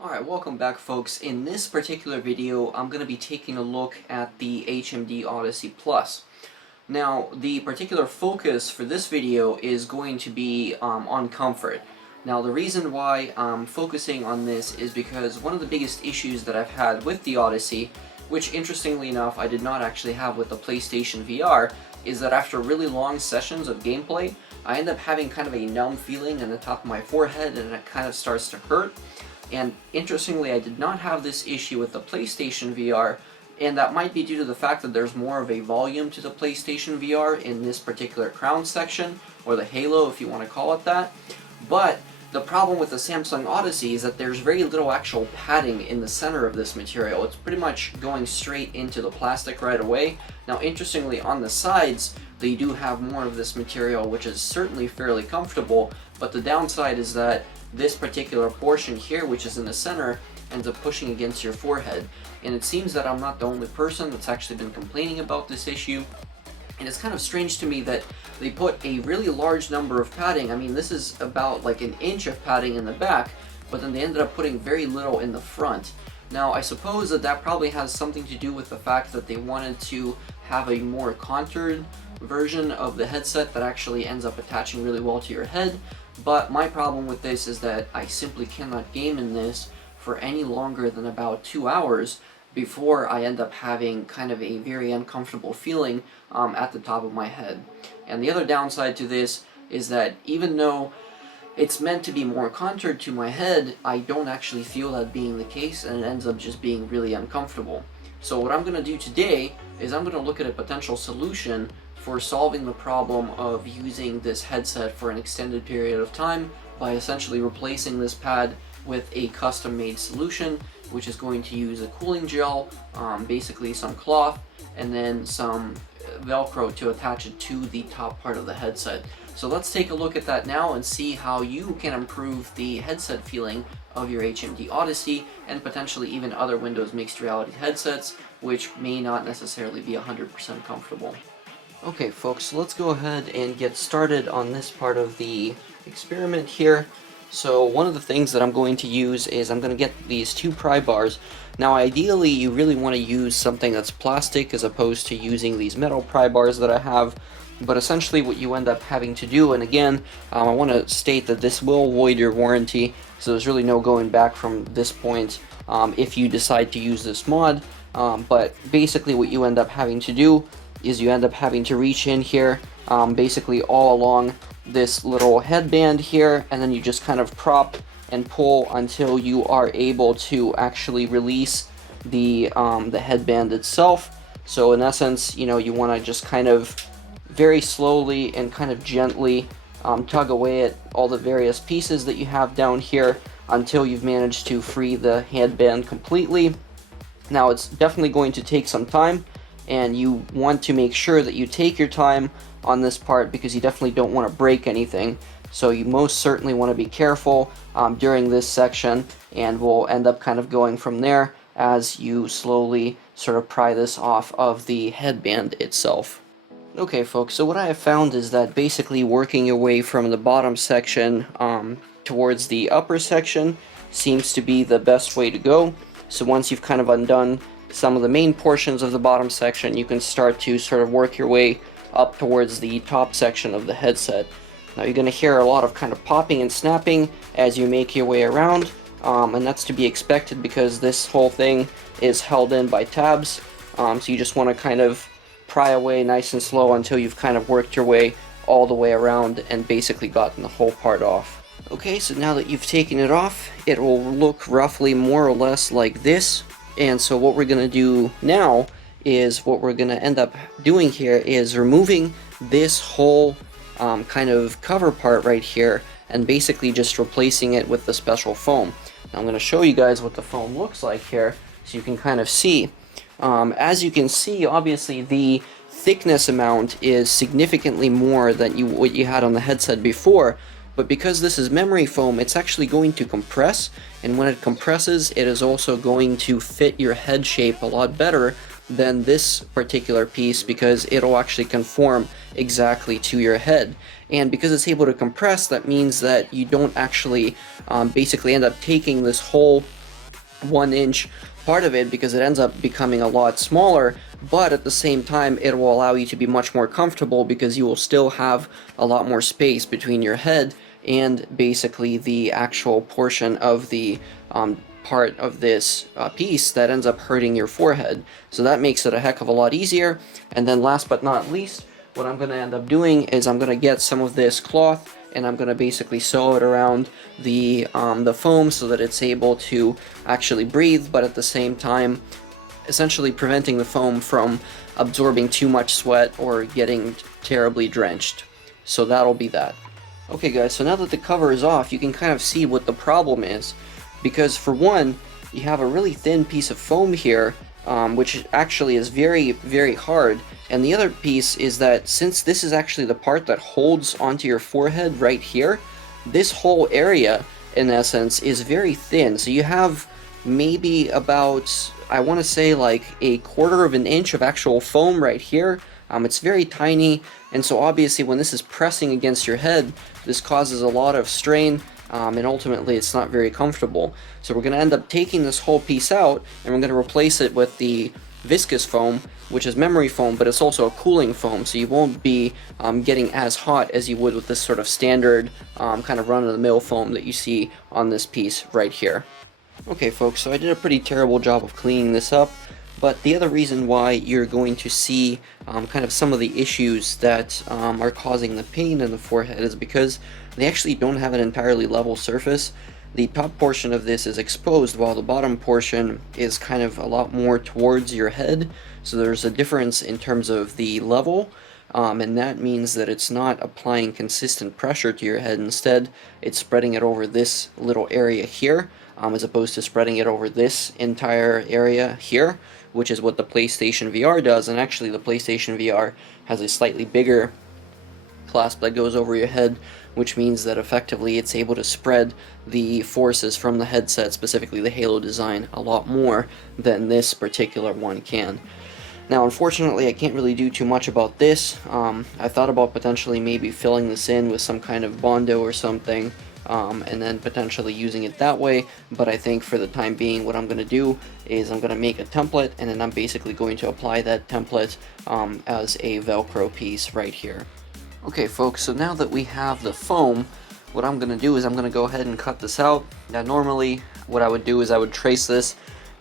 Alright, welcome back folks. In this particular video, I'm going to be taking a look at the HMD Odyssey Plus. Now, the particular focus for this video is going to be on comfort. Now, the reason why I'm focusing on this is because one of the biggest issues that I've had with the Odyssey, which interestingly enough I did not actually have with the PlayStation VR, is that after really long sessions of gameplay, I end up having kind of a numb feeling in the top of my forehead and it kind of starts to hurt. And interestingly, I did not have this issue with the PlayStation VR, and that might be due to the fact that there's more of a volume to the PlayStation VR in this particular crown section, or the halo if you want to call it that. But the problem with the Samsung Odyssey is that there's very little actual padding in the center of this material. It's pretty much going straight into the plastic right away. Now interestingly, on the sides, they do have more of this material, which is certainly fairly comfortable, but the downside is that this particular portion here, which is in the center, ends up pushing against your forehead. And it seems that I'm not the only person that's actually been complaining about this issue. And it's kind of strange to me that they put a really large number of padding. I mean, this is about like an inch of padding in the back, but then they ended up putting very little in the front. Now, I suppose that that probably has something to do with the fact that they wanted to have a more contoured version of the headset that actually ends up attaching really well to your head. But my problem with this is that I simply cannot game in this for any longer than about 2 hours before I end up having kind of a very uncomfortable feeling at the top of my head. And the other downside to this is that even though it's meant to be more contoured to my head, I don't actually feel that being the case, and it ends up just being really uncomfortable. So what I'm going to do today is I'm going to look at a potential solution for solving the problem of using this headset for an extended period of time by essentially replacing this pad with a custom-made solution, which is going to use a cooling gel, basically some cloth, and then some Velcro to attach it to the top part of the headset. So let's take a look at that now and see how you can improve the headset feeling of your HMD Odyssey and potentially even other Windows mixed reality headsets, which may not necessarily be 100% comfortable. Okay folks, so let's go ahead and get started on this part of the experiment here. So one of the things that I'm going to use is I'm going to get these two pry bars. Now ideally you really want to use something that's plastic as opposed to using these metal pry bars that I have. But essentially what you end up having to do, and again, I want to state that this will void your warranty, so there's really no going back from this point if you decide to use this mod. But basically what you end up having to do is you end up having to reach in here, basically all along this little headband here, and then you just kind of prop and pull until you are able to actually release the headband itself. So in essence, you know, you want to just kind of very slowly and kind of gently tug away at all the various pieces that you have down here until you've managed to free the headband completely. Now it's definitely going to take some time, and you want to make sure that you take your time on this part because you definitely don't want to break anything. So you most certainly want to be careful during this section, and we'll end up kind of going from there as you slowly sort of pry this off of the headband itself. Okay folks, so what I have found is that basically working your way from the bottom section towards the upper section seems to be the best way to go. So once you've kind of undone some of the main portions of the bottom section, you can start to sort of work your way up towards the top section of the headset. Now you're going to hear a lot of kind of popping and snapping as you make your way around, and that's to be expected because this whole thing is held in by tabs, so you just want to kind of pry away nice and slow until you've kind of worked your way all the way around and basically gotten the whole part off. Okay, so now that you've taken it off, it will look roughly more or less like this. And so what we're going to do now is what we're going to end up doing here is removing this whole kind of cover part right here and basically just replacing it with the special foam. Now I'm going to show you guys what the foam looks like here so you can kind of see. As you can see, obviously the thickness amount is significantly more than what you had on the headset before. But because this is memory foam, it's actually going to compress, and when it compresses, it is also going to fit your head shape a lot better than this particular piece because it'll actually conform exactly to your head. And because it's able to compress, that means that you don't actually basically end up taking this whole 1-inch part of it, because it ends up becoming a lot smaller, but at the same time it will allow you to be much more comfortable because you will still have a lot more space between your head and basically the actual portion of the part of this piece that ends up hurting your forehead. So that makes it a heck of a lot easier. And then last but not least, what I'm going to end up doing is I'm going to get some of this cloth and I'm going to basically sew it around the foam so that it's able to actually breathe, but at the same time essentially preventing the foam from absorbing too much sweat or getting terribly drenched. So that'll be that. Okay guys, so now that the cover is off, you can kind of see what the problem is. Because for one, you have a really thin piece of foam here, which actually is very, very hard. And the other piece is that since this is actually the part that holds onto your forehead right here, this whole area, in essence, is very thin. So you have maybe about, I want to say like a 1/4 of an inch of actual foam right here. It's very tiny, and so obviously when this is pressing against your head, this causes a lot of strain, and ultimately it's not very comfortable. So we're going to end up taking this whole piece out, and we're going to replace it with the viscous foam, which is memory foam, but it's also a cooling foam, so you won't be getting as hot as you would with this sort of standard kind of run-of-the-mill foam that you see on this piece right here. Okay folks, so I did a pretty terrible job of cleaning this up, but the other reason why you're going to see kind of some of the issues that are causing the pain in the forehead is because they actually don't have an entirely level surface. The top portion of this is exposed while the bottom portion is kind of a lot more towards your head, so there's a difference in terms of the level, and that means that it's not applying consistent pressure to your head. Instead, it's spreading it over this little area here, as opposed to spreading it over this entire area here, which is what the PlayStation VR does. And actually the PlayStation VR has a slightly bigger clasp that goes over your head, which means that effectively it's able to spread the forces from the headset, specifically the Halo design, a lot more than this particular one can. Now unfortunately I can't really do too much about this. I thought about potentially maybe filling this in with some kind of Bondo or something, and then potentially using it that way, but I think for the time being what I'm going to do is I'm going to make a template, and then I'm basically going to apply that template as a Velcro piece right here. Okay folks, so now that we have the foam, what I'm going to do is I'm going to go ahead and cut this out. Now normally what I would do is I would trace this,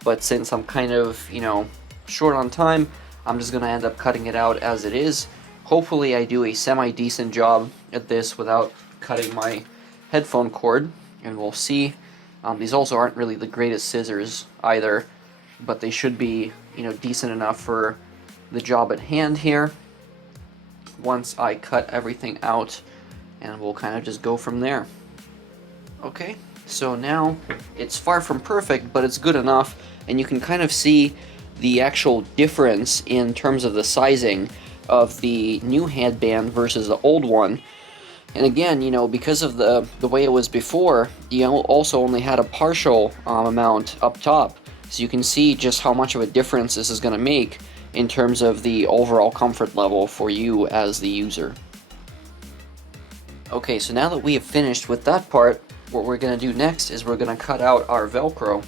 but since I'm kind of, you know, short on time, I'm just going to end up cutting it out as it is. Hopefully I do a semi-decent job at this without cutting my headphone cord, and we'll see. These also aren't really the greatest scissors either, but they should be, you know, decent enough for the job at hand here once I cut everything out, and we'll kind of just go from there. Okay, so now it's far from perfect, but it's good enough, and you can kind of see the actual difference in terms of the sizing of the new headband versus the old one. And again, you know, because of the way it was before, you also only had a partial amount up top, so you can see just how much of a difference this is going to make in terms of the overall comfort level for you as the user. Okay, so now that we have finished with that part, what we're going to do next is we're going to cut out our Velcro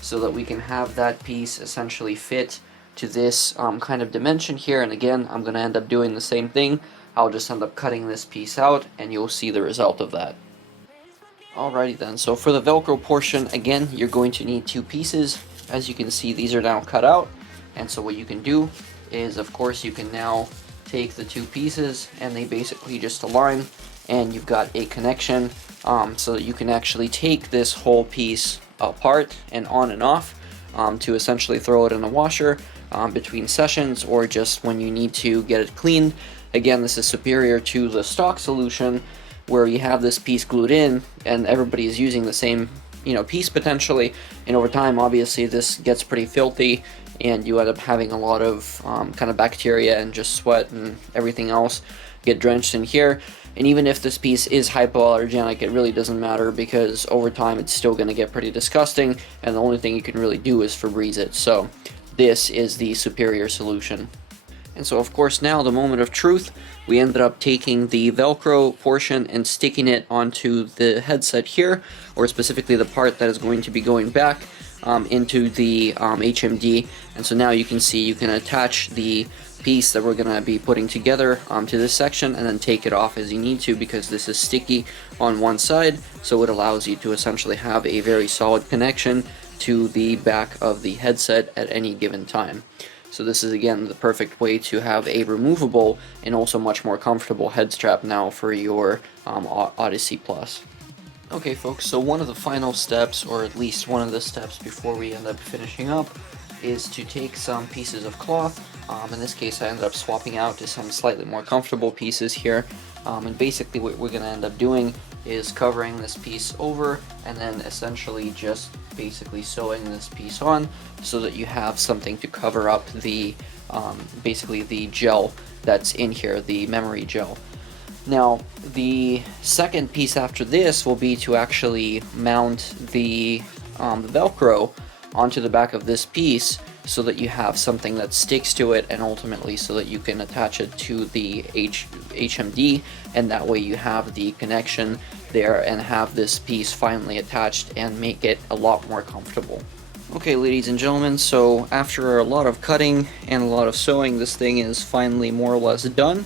so that we can have that piece essentially fit to this kind of dimension here. And again, I'm going to end up doing the same thing. I'll just end up cutting this piece out, and you'll see the result of that. Alrighty then, so for the Velcro portion, again, you're going to need 2 pieces. As you can see, these are now cut out, and so what you can do is, of course, you can now take the 2 pieces, and they basically just align, and you've got a connection, so that you can actually take this whole piece apart and on and off, to essentially throw it in a washer between sessions, or just when you need to get it cleaned. Again, this is superior to the stock solution where you have this piece glued in and everybody is using the same, you know, piece potentially, and over time obviously this gets pretty filthy and you end up having a lot of kind of bacteria and just sweat and everything else get drenched in here. And even if this piece is hypoallergenic, it really doesn't matter, because over time it's still going to get pretty disgusting, and the only thing you can really do is Febreze it. So this is the superior solution. And so of course now, the moment of truth, we ended up taking the Velcro portion and sticking it onto the headset here, or specifically the part that is going to be going back. into the HMD, and so now you can see you can attach the piece that we're going to be putting together to this section and then take it off as you need to, because this is sticky on one side, so it allows you to essentially have a very solid connection to the back of the headset at any given time. So this is again the perfect way to have a removable and also much more comfortable head strap now for your Odyssey Plus. Okay folks, so one of the final steps, or at least one of the steps before we end up finishing up, is to take some pieces of cloth. In this case I ended up swapping out to some slightly more comfortable pieces here, and basically what we're going to end up doing is covering this piece over and then essentially just basically sewing this piece on so that you have something to cover up the basically the gel that's in here, the memory gel. Now the second piece after this will be to actually mount the Velcro onto the back of this piece so that you have something that sticks to it, and ultimately so that you can attach it to the HMD, and that way you have the connection there and have this piece finally attached and make it a lot more comfortable. Okay ladies and gentlemen, so after a lot of cutting and a lot of sewing, this thing is finally more or less done.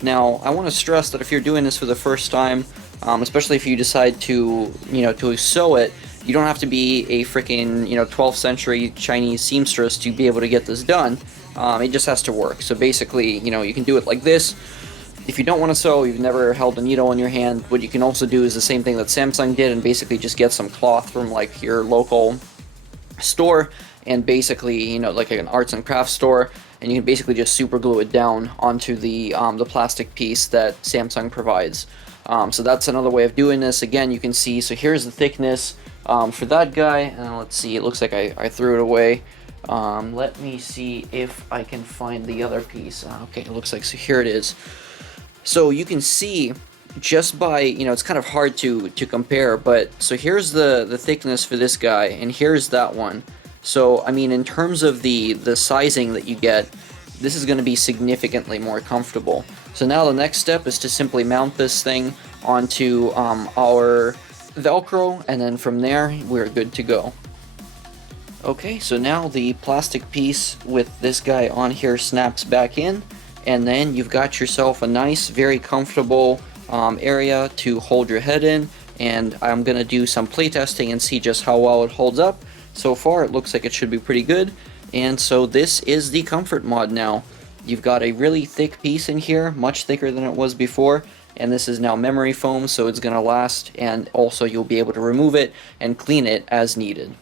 Now I want to stress that if you're doing this for the first time, especially if you decide to to sew it, you don't have to be a freaking 12th century Chinese seamstress to be able to get this done. It just has to work. So basically, you can do it like this. If you don't want to sew, you've never held a needle in your hand, what you can also do is the same thing that Samsung did, and basically just get some cloth from like your local store, and basically like an arts and crafts store, and you can basically just super glue it down onto the plastic piece that Samsung provides. So that's another way of doing this. Again, you can see, so here's the thickness for that guy, and let's see, it looks like I threw it away. Let me see if I can find the other piece. Okay, it looks like, so here it is. So you can see just by, it's kind of hard to compare, but so here's the thickness for this guy, and here's that one. So I mean, in terms of the sizing that you get, this is going to be significantly more comfortable. So now the next step is to simply mount this thing onto our Velcro, and then from there we're good to go. Okay, so now the plastic piece with this guy on here snaps back in, and then you've got yourself a nice, very comfortable area to hold your head in, and I'm gonna do some playtesting and see just how well it holds up. So far it looks like it should be pretty good, and so this is the comfort mod now. You've got a really thick piece in here, much thicker than it was before, and this is now memory foam, so it's gonna last, and also you'll be able to remove it and clean it as needed.